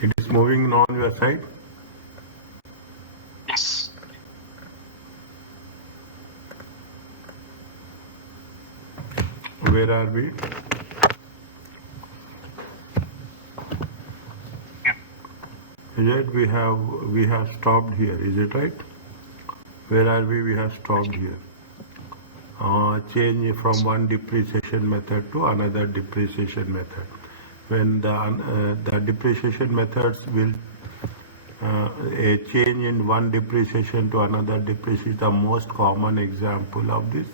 It is moving on your side. Yes. Where are we? Is it we have stopped here? Is it right? Where are we? We have stopped here. Change from one depreciation method to another depreciation method. When the depreciation methods will a change in one depreciation to another depreciation is the most common example of this.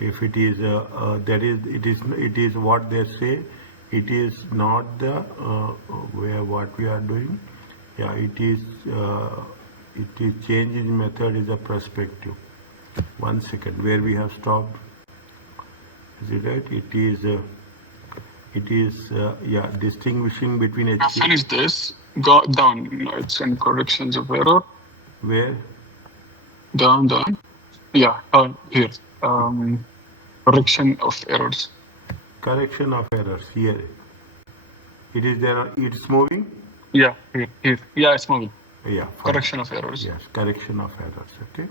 If it is it is what they say, it is not the where what we are doing. Yeah, it is change in method is a perspective. 1 second, where we have stopped. Is it right? It is yeah, distinguishing between a change. Finish this. Go down. It's in corrections of error. Where? Down. Yeah. Here. Correction of errors. Correction of errors here. It is there. It's moving. Yeah. Here. Yeah, it's moving. Yeah. Fine. Correction of errors. Yes. Correction of errors. Okay.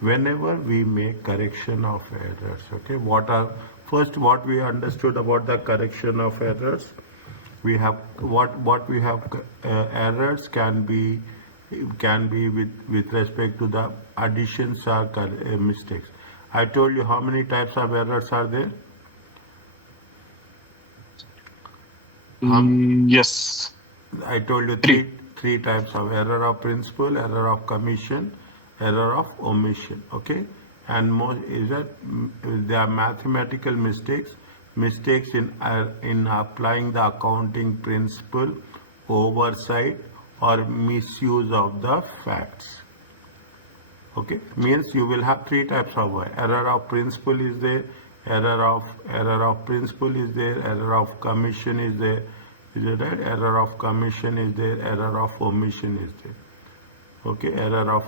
Whenever we make correction of errors, okay. What we understood about the correction of errors? We have what we have errors can be with respect to the additions or mistakes. I told you how many types of errors are there. Yes. I told you three types of error of principle, error of commission, error of omission. Okay, and more is that there are mathematical mistakes in applying the accounting principle, oversight or misuse of the facts. Okay, means you will have three types of error of principle is there, error of principle is there, error of commission is there. Is it right? Error of commission is there, error of omission is there. Okay, error of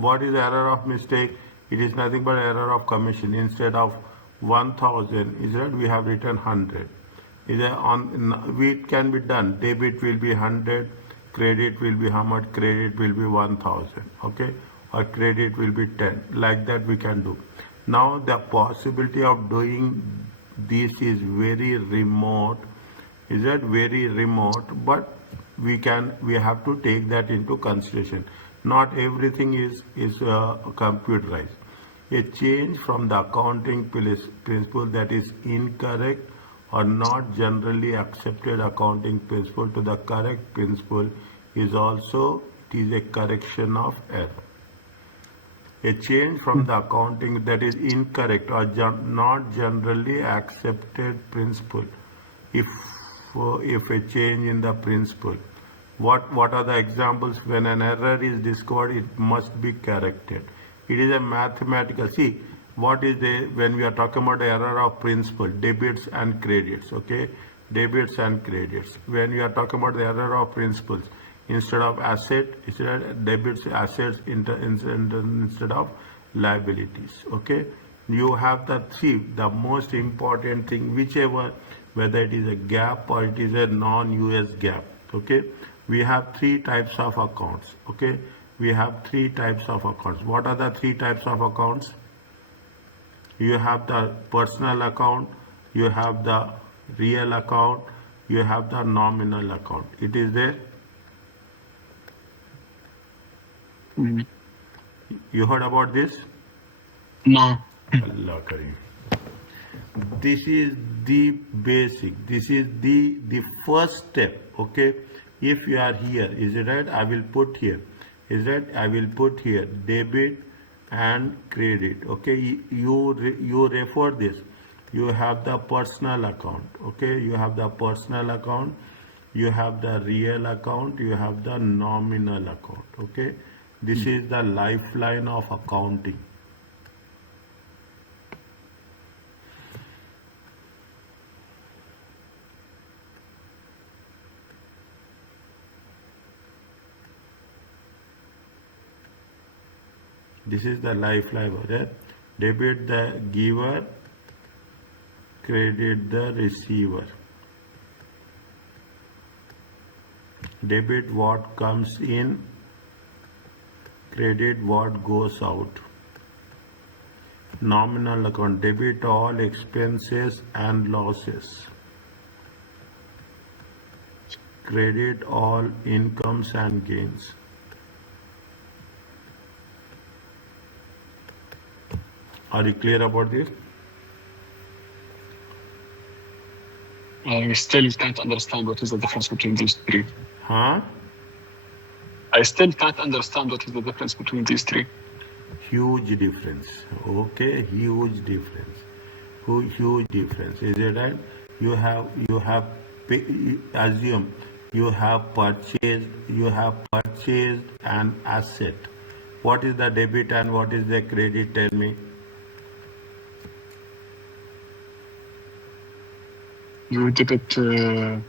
what is error of mistake? It is nothing but error of commission. Instead of 1000, is that we have written 100. Is that on it can be done. Debit will be 100, credit will be how much? Credit will be 1000. Okay, or credit will be 10. Like that we can do. Now the possibility of doing this is very remote. Is that very remote? But we have to take that into consideration. Not everything is computerized. A change from the accounting principle that is incorrect or not generally accepted accounting principle to the correct principle is also a correction of error. A change from the accounting that is incorrect or not generally accepted principle. If a change in the principle, what are the examples? When an error is discovered, it must be corrected. It is a mathematical. See, what is when we are talking about error of principle, debits and credits. Okay, debits and credits. When we are talking about the error of principles, instead of asset, instead debits assets instead of liabilities. Okay, you have the most important thing, whether it is a GAAP or it is a non-US GAAP. Okay, we have three types of accounts. Okay, we have three types of accounts. What are the three types of accounts? You have the personal account, you have the real account, you have the nominal account. It is there. You heard about this? No. Allah Kareem. This is the basic. This is the first step. Okay, if you are here, is it right? I will put here. Is that I will put here debit and credit. Okay, you refer this. You have the personal account. Okay, you have the personal account. You have the real account. You have the nominal account. Okay, this is the lifeline of accounting. This is the lifeline. Debit the giver, credit the receiver. Debit what comes in, credit what goes out. Nominal account, debit all expenses and losses. Credit all incomes and gains. Are you clear about this? I still can't understand what is the difference between these three. Huh? I still can't understand what is the difference between these three. Huge difference. Okay, huge difference. Huge difference. Is it right? You have assume you have purchased an asset. What is the debit and what is the credit? Tell me. You debit the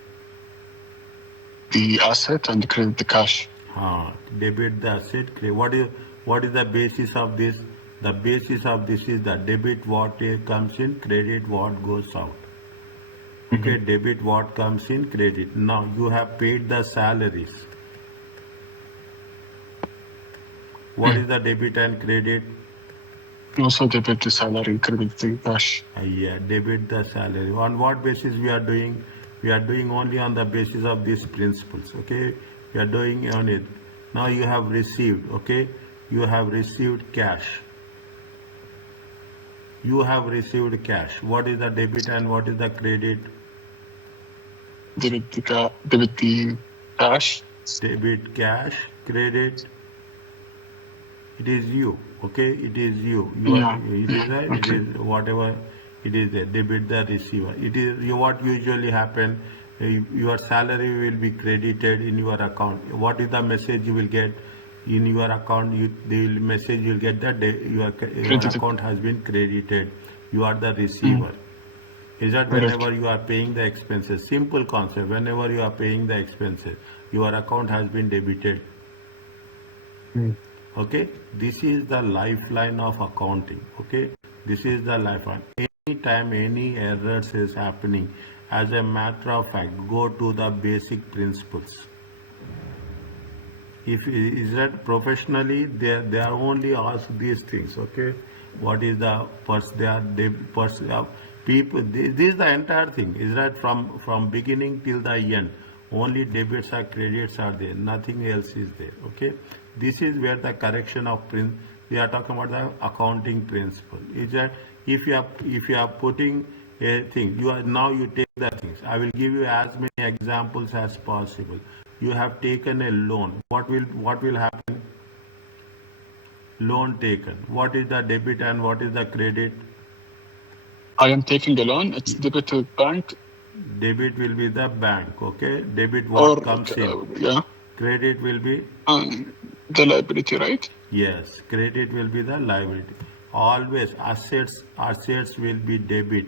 asset and credit the cash. Debit the asset. What is the basis of this? The basis of this is the debit what comes in, credit what goes out. Okay, debit what comes in, credit. Now you have paid the salaries. What is the debit and credit? Also debit the salary, credit the cash. Yeah, debit the salary. On what basis we are doing? We are doing only on the basis of these principles. Okay, we are doing on it. Now you have received. Okay, you have received cash. You have received cash. What is the debit and what is the credit? Debit the cash. Debit cash, credit. It is you. Okay, it is you. It is right. Okay. It is whatever it is there. Debit the receiver. It is what usually happen. Your salary will be credited in your account. What is the message you will get in your account? The message you will get that your account has been credited. You are the receiver. Is that whenever you are paying the expenses? Simple concept. Whenever you are paying the expenses, your account has been debited. Okay, this is the lifeline of accounting. Okay, this is the lifeline. Anytime any errors is happening, as a matter of fact, go to the basic principles. If is that professionally, they are only asked these things. Okay, what is the people? This is the entire thing. Is that from beginning till the end? Only debits or credits are there. Nothing else is there. Okay. This is where the correction of we are talking about the accounting principle. Is that if you are putting a thing, you take the things. I will give you as many examples as possible. You have taken a loan. What will happen? Loan taken. What is the debit and what is the credit? I am taking a loan. It's debit to bank. Debit will be the bank. Okay. Debit what comes in. Yeah. Credit will be the liability, right? Yes, credit will be the liability. Always assets will be debit,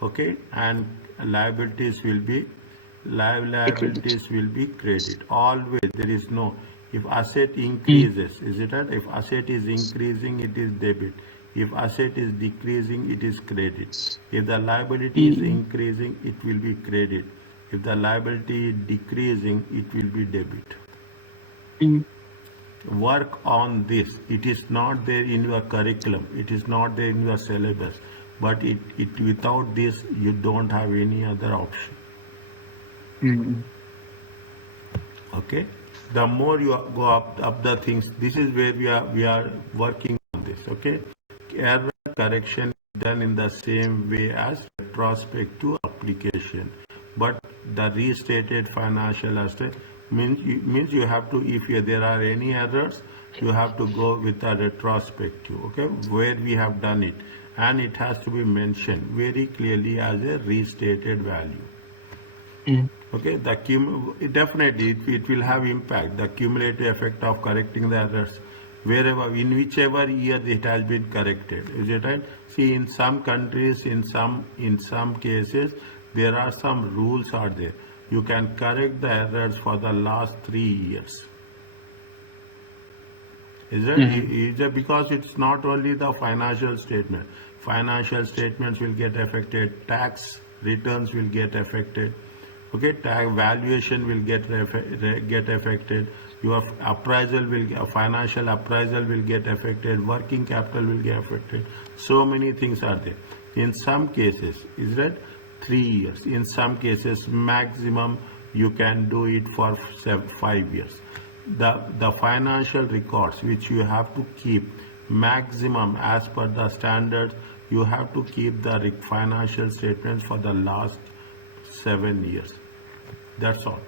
okay, and liabilities will be credit. Always there is no. If asset increases, is it right? If asset is increasing, it is debit. If asset is decreasing, it is credit. If the liability is increasing, it will be credit. If the liability is decreasing, it will be debit. Work on this. It is not there in your curriculum. It is not there in your syllabus. But without this, you don't have any other option. Okay. The more you go up the things, this is where we are working on this. Okay. Error correction is done in the same way as retrospective application, but the restated financial asset means you have to, if there are any errors, you have to go with a retrospective. Okay, where we have done it, and it has to be mentioned very clearly as a restated value. Okay, definitely it will have impact. The cumulative effect of correcting the errors wherever, in whichever year it has been corrected. Is it right? See, in some countries, in some cases, there are some rules are there. You can correct the errors for the last 3 years. Is it because it's not only the financial statement. Financial statements will get affected. Tax returns will get affected. Okay, tag valuation will get affected. Your appraisal will, financial appraisal will get affected. Working capital will get affected. So many things are there. In some cases, is that 3 years? In some cases, maximum you can do it for 5 years. The financial records which you have to keep maximum as per the standards, you have to keep the financial statements for the last 7 years. That's all.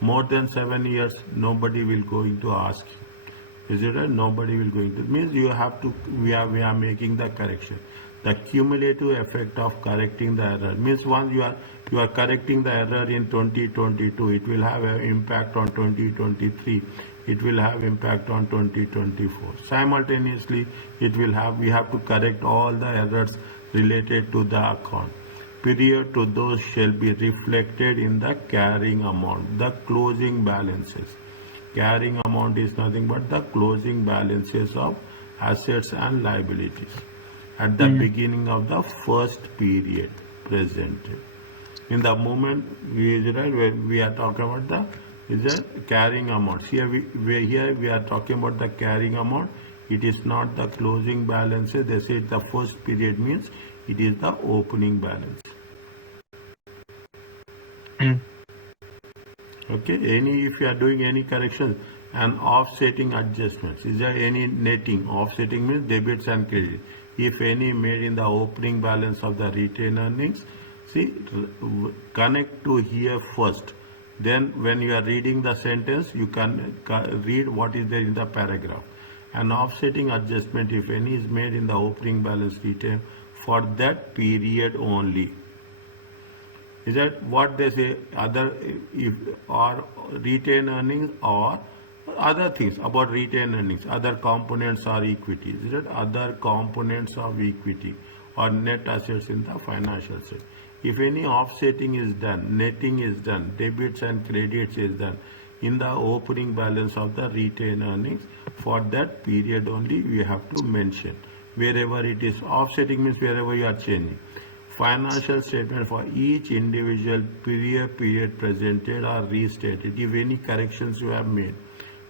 More than 7 years, nobody will going to ask you. Is it right? Nobody will going to, means you have to, we are making the correction. The cumulative effect of correcting the error means once you are correcting the error in 2022, it will have an impact on 2023. It will have impact on 2024. Simultaneously, we have to correct all the errors related to the account. Period to those shall be reflected in the carrying amount, the closing balances. Carrying amount is nothing but the closing balances of assets and liabilities at the beginning of the first period presented. In the moment we are talking about the carrying amount. Here we are talking about the carrying amount. It is not the closing balances. They say the first period means it is the opening balance. Okay, if you are doing any corrections and offsetting adjustments, is there any netting? Offsetting means debits and credits. If any made in the opening balance of the retained earnings, see, connect to here first. Then when you are reading the sentence, you can read what is there in the paragraph. An offsetting adjustment, if any, is made in the opening balance retained for that period only. Is that what they say? Or retained earnings or other things about retained earnings, other components or equity. Is that other components of equity or net assets in the financial set? If any offsetting is done, netting is done, debits and credits is done in the opening balance of the retained earnings, for that period only we have to mention. Wherever it is offsetting means wherever you are changing. Financial statement for each individual period presented or restated, if any corrections you have made,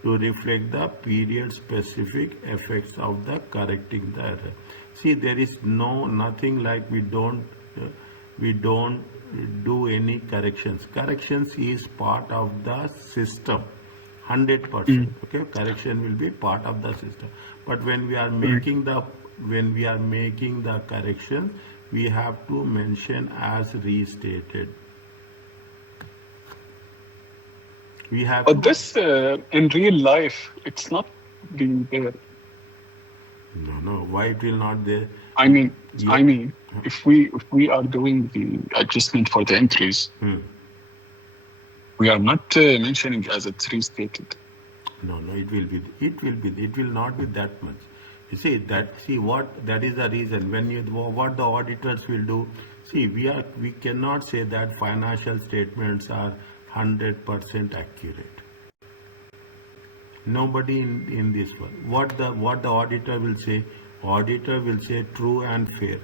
to reflect the period specific effects of the correcting the error. See, there is nothing like we don't do any corrections. Corrections is part of the system. 100%. Okay, correction will be part of the system. But when we are making the correction, we have to mention as restated. We have. But this in real life, it's not being there. No. Why it will not there? I mean, if we are doing the adjustment for the entries, we are not mentioning as it's restated. No, it will not be that much. You see that is the reason what the auditors will do. See, we cannot say that financial statements are 100% accurate. Nobody in this world. What the auditor will say? Auditor will say true and fair.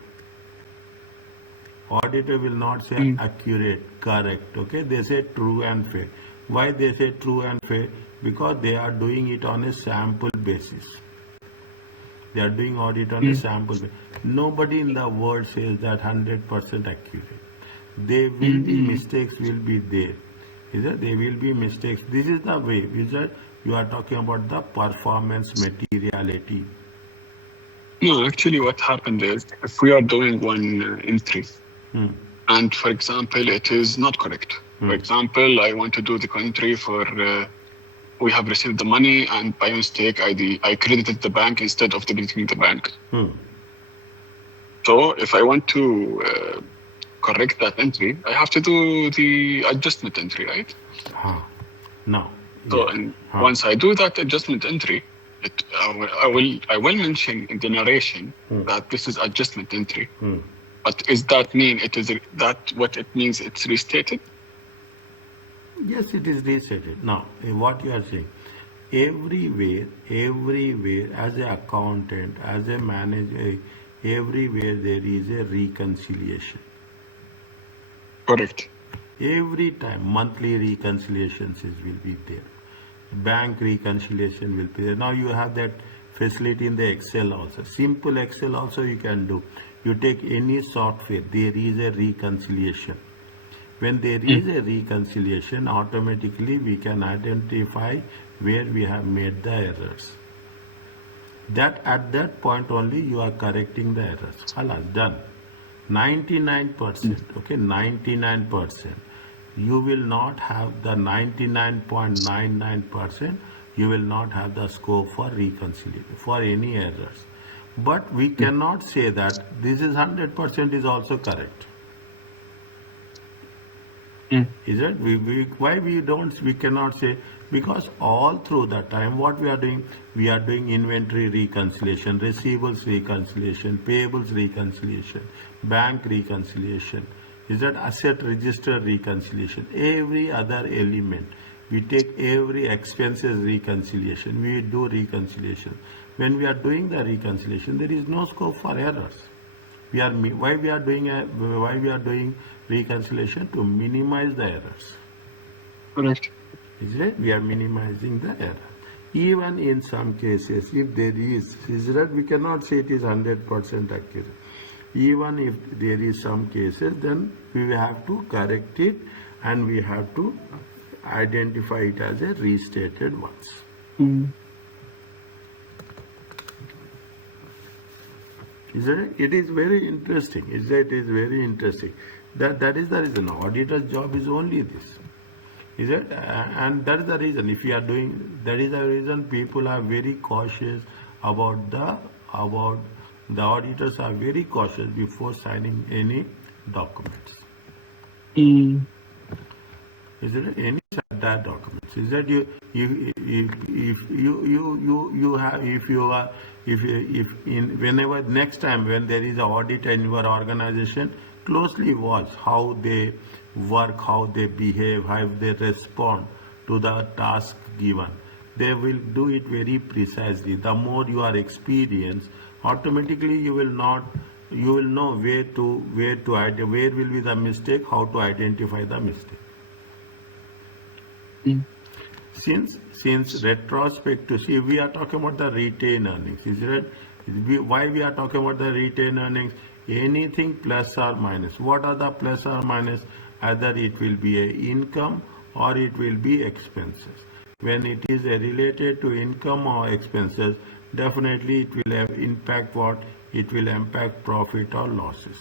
Auditor will not say accurate, correct. Okay, they say true and fair. Why they say true and fair? Because they are doing it on a sample basis. They are doing audit on a sample basis. Nobody in the world says that 100% accurate. There will be mistakes will be there. Is that there will be mistakes. This is the way. Is that you are talking about the performance materiality. No, actually what happened is if we are doing one entry and for example it is not correct. For example, I want to do the entry for we have received the money and by mistake I credited the bank instead of debiting the bank. So if I want to correct that entry, I have to do the adjustment entry, right? No. So once I do that adjustment entry, I will mention in the narration that this is adjustment entry. But does that mean what it means? It's restated? Yes, it is restated. Now, what you are saying, everywhere, as an accountant, as a manager, everywhere there is a reconciliation. Correct. Every time monthly reconciliations will be there. Bank reconciliation will be there. Now you have that facility in the Excel also. Simple Excel also you can do. You take any software, there is a reconciliation. When there is a reconciliation, automatically we can identify where we have made the errors. That at that point only you are correcting the errors. Halas, done. 99%, okay, 99%. You will not have the 99.99%, you will not have the scope for reconciliation, for any errors. But we cannot say that this is 100% is also correct. Is it? Why we cannot say? Because all through the time, what we are doing inventory reconciliation, receivables reconciliation, payables reconciliation, bank reconciliation. Is that asset register reconciliation? Every other element. We take every expenses reconciliation. We do reconciliation. When we are doing the reconciliation, there is no scope for errors. Why we are doing reconciliation? To minimize the errors. Correct. Is it? We are minimizing the error. Even in some cases, if there is that we cannot say it is 100% accurate. Even if there is some cases, then we have to correct it and we have to identify it as a restated ones. It is very interesting. It is very interesting. That is the reason. Auditor's job is only this. Is it? And that is the reason. If you are doing, that is the reason people are very cautious about the auditors are very cautious before signing any documents. Is it any that documents? Is that whenever next time when there is an audit in your organization, closely watch how they work, how they behave, how they respond to the task given. They will do it very precisely. The more you are experienced, automatically you will know where will be the mistake, how to identify the mistake. Since retrospective, see, we are talking about the retained earnings. Is it? Why we are talking about the retained earnings? Anything plus or minus. What are the plus or minus? Either it will be a income or it will be expenses. When it is related to income or expenses, definitely it will have impact what? It will impact profit or losses.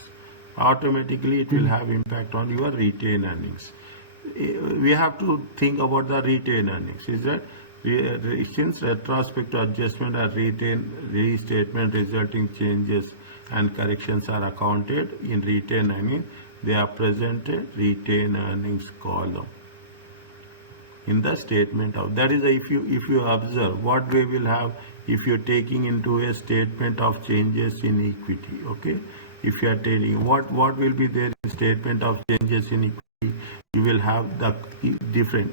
Automatically it will have impact on your retained earnings. We have to think about the retained earnings. Is that since retrospective adjustment or restatement resulting changes and corrections are accounted in retained earnings, they are presented retained earnings column in the statement of. That is, if you observe what we will have if you're taking into a statement of changes in equity. Okay, if you are telling what will be there in statement of changes in equity, you will have the different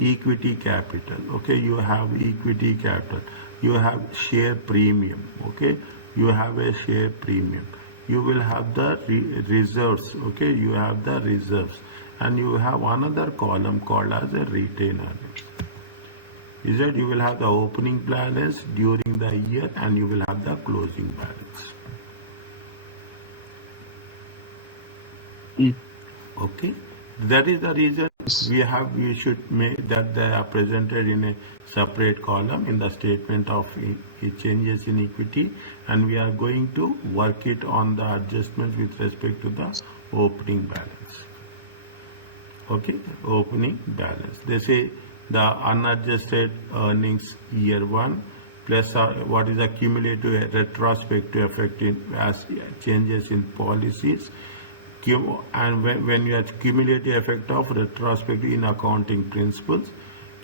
equity capital. Okay, you have equity capital, you have share premium. Okay, you have a share premium, you will have the reserves. Okay, you have the reserves, and you have another column called as a retained earnings. Is that you will have the opening balance during the year and you will have the closing balance. Okay, that is the reason we should make that they are presented in a separate column in the statement of changes in equity, and we are going to work it on the adjustments with respect to the opening balance. Okay, opening balance. They say the unadjusted earnings year one plus what is the cumulative retrospective effect as changes in policies. And when you have cumulative effect of retrospective in accounting principles,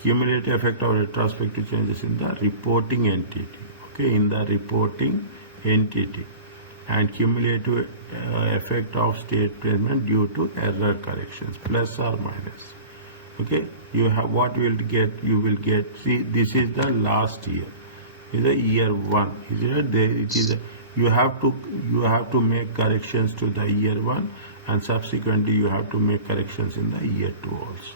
cumulative effect of retrospective changes in the reporting entity. Okay, in the reporting entity, and cumulative effect of statement due to error corrections, plus or minus. Okay, you have what you will get. See, this is the last year. Is the year one. Is it? There it is. You have to make corrections to the year one, and subsequently you have to make corrections in the year 2 also.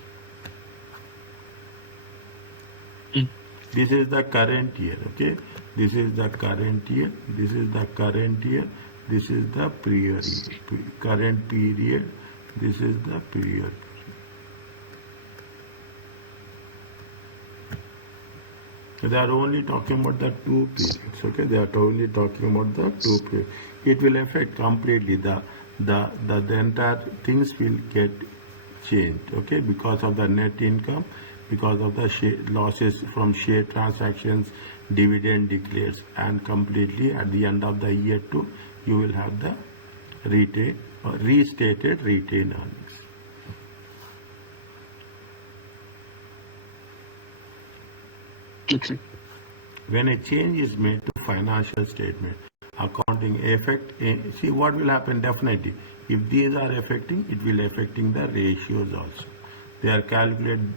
This is the current year, okay? This is the current year, this is the current year, this is the prior year, current period, this is the period. They are only talking about the 2 periods, okay? They are only talking about the 2 periods. It will affect completely the entire things will get changed, okay? Because of the net income, because of the losses from share transactions, dividend declares, and completely at the end of the year 2, you will have the restated retained earnings. Okay. When a change is made to financial statement, accounting effect, see what will happen definitely. If these are affecting, it will affecting the ratios also. They are calculated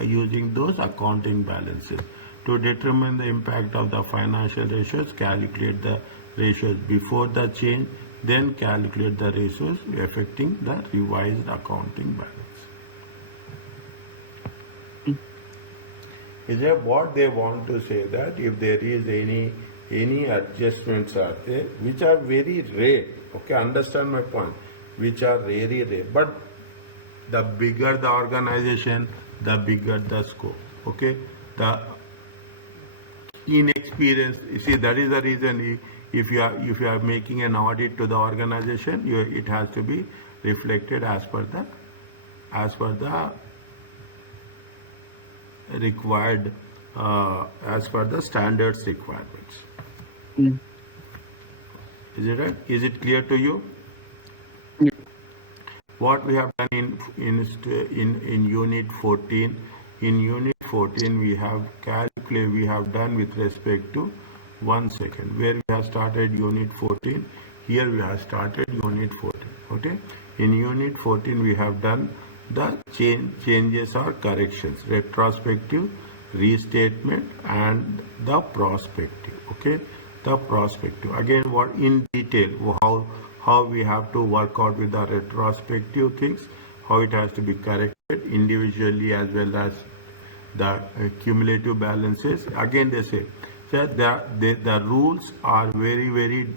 using those accounting balances. To determine the impact of the financial ratios, calculate the ratios before the change, then calculate the ratios affecting the revised accounting balance. Is that what they want to say, that if there is any adjustments are there, which are very rare, okay, understand my point, which are very rare, but the bigger the organization, the bigger the scope, okay? The inexperience, you see, that is the reason if you are making an audit to the organization, it has to be reflected as per the required, as per the standards requirements. Is it right? Is it clear to you? What we have done in unit 14, in unit 14 we have done with respect to 1 second, where we have started unit 14, here we have started unit 14, okay? In unit 14 we have done the changes or corrections, retrospective, restatement, and the prospective, okay? The prospective, again, what in detail, how we have to work out with the retrospective things, how it has to be corrected individually as well as the cumulative balances. Again, they say that the rules are very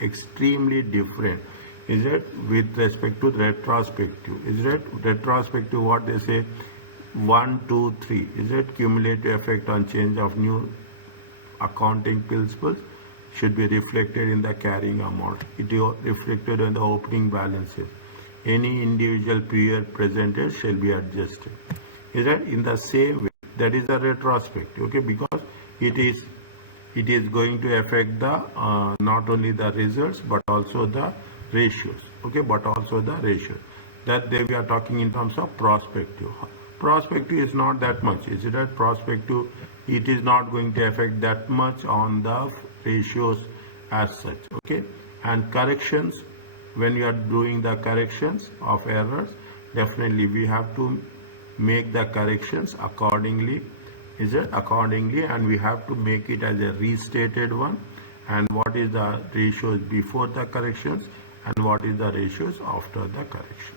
extremely different. Is it with respect to retrospective? Is it retrospective? What they say, 1, 2, 3. Is it cumulative effect on change of new accounting principles? Should be reflected in the carrying amount. It is reflected in the opening balances. Any individual period presented shall be adjusted. Is that in the same way? That is the retrospective, okay? Because it is going to affect the not only the results but also the ratios, okay? But also the ratios. That we are talking in terms of prospective. Prospective is not that much. Is it that prospective? It is not going to affect that much on the ratios as such, okay? And corrections, when you are doing the corrections of errors, definitely we have to make the corrections accordingly, is it accordingly, and we have to make it as a restated one, and what is the ratios before the corrections and what is the ratios after the corrections.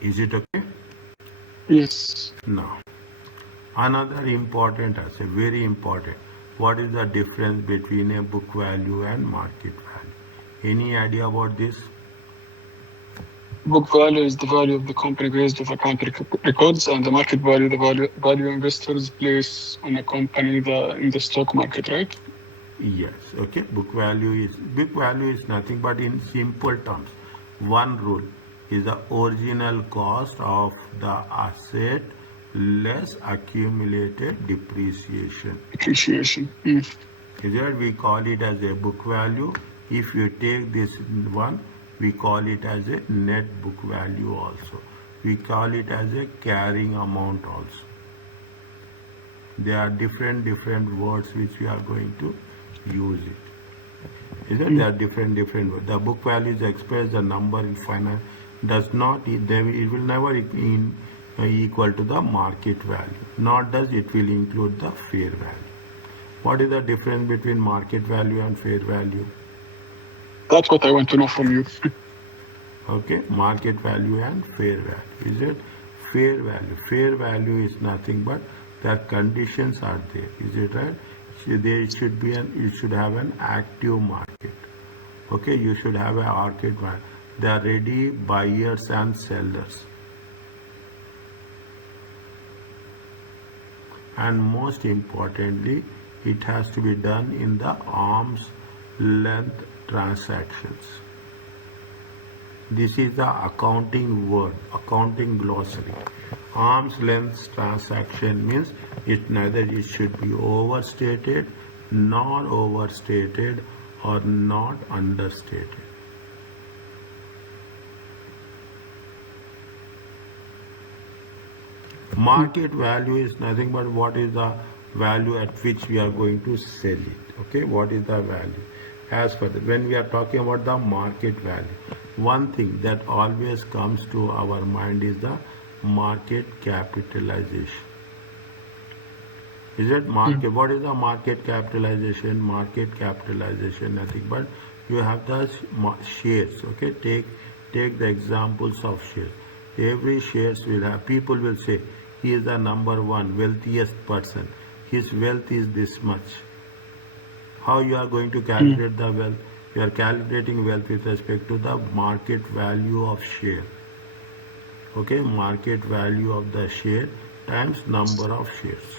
Is it okay? Yes. Now, another important aspect, very important, what is the difference between a book value and market value? Any idea about this? Book value is the value of the company based on accounting records, and the market value, the value investors place on a company in the stock market, right? Yes, okay. Book value is nothing but, in simple terms, one rule is the original cost of the asset less accumulated depreciation. Appreciation. Is that we call it as a book value. If you take this one, we call it as a net book value also. We call it as a carrying amount also. There are different words which we are going to use it. Is it? There are different words. The book value is expressed the number in finance, does not, it will never equal to the market value, nor does it will include the fair value. What is the difference between market value and fair value? That's what I want to know from you. Okay, market value and fair value. Is it fair value? Fair value is nothing but their conditions are there. Is it right? So there should be you should have an active market. Okay, you should have a market. They are ready buyers and sellers. And most importantly, it has to be done in the arm's length transactions. This is the accounting word, accounting glossary. Arm's length transaction means it should be overstated, not overstated, or not understated. Market value is nothing but what is the value at which we are going to sell it. Okay, what is the value? As for when we are talking about the market value, one thing that always comes to our mind is the market capitalization. Is it market? What is the market capitalization? Market capitalization nothing but you have the shares. Okay, take the examples of shares. Every shares will have people will say he is the number one wealthiest person. His wealth is this much. How you are going to calculate the wealth? You are calculating wealth with respect to the market value of share. Okay, market value of the share times number of shares.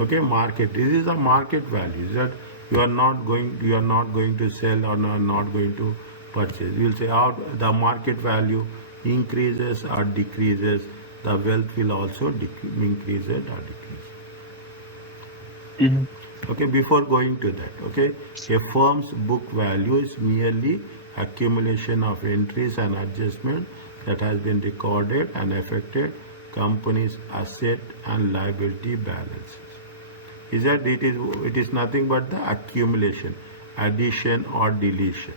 Okay, market. This is the market value. That you are not going to sell or not going to purchase. You will say out the market value increases or decreases, the wealth will also increase or decrease. Okay, before going to that, okay, a firm's book value is merely accumulation of entries and adjustment that has been recorded and affected company's asset and liability balances. Is that it is nothing but the accumulation, addition or deletion.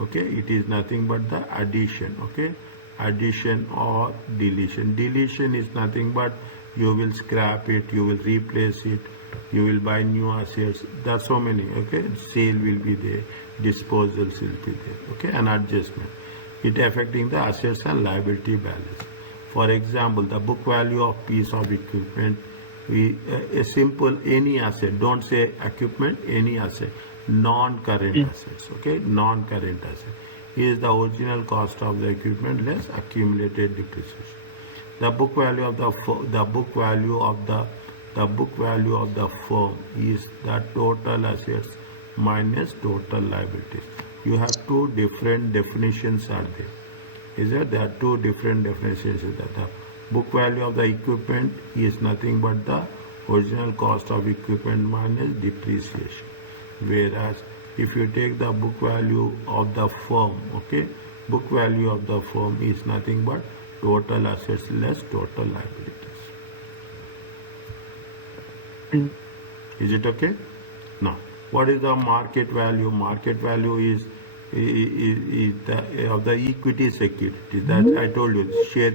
Okay, it is nothing but the addition. Okay, addition or deletion. Deletion is nothing but you will scrap it, you will replace it, you will buy new assets. There are so many. Okay, sale will be there, disposals will be there. Okay, an adjustment. It affecting the assets and liability balance. For example, the book value of piece of equipment, a simple any asset, don't say equipment, any asset, non-current assets. Okay, non-current asset is the original cost of the equipment less accumulated depreciation. The book value of the book value of the firm is the total assets minus total liabilities. You have two different definitions are there. Is that there are two different definitions that the book value of the equipment is nothing but the original cost of equipment minus depreciation. Whereas if you take the book value of the firm, okay, book value of the firm is nothing but total assets less total liabilities. Is it okay? Now, what is the market value? Market value is the of the equity security. That I told you, share.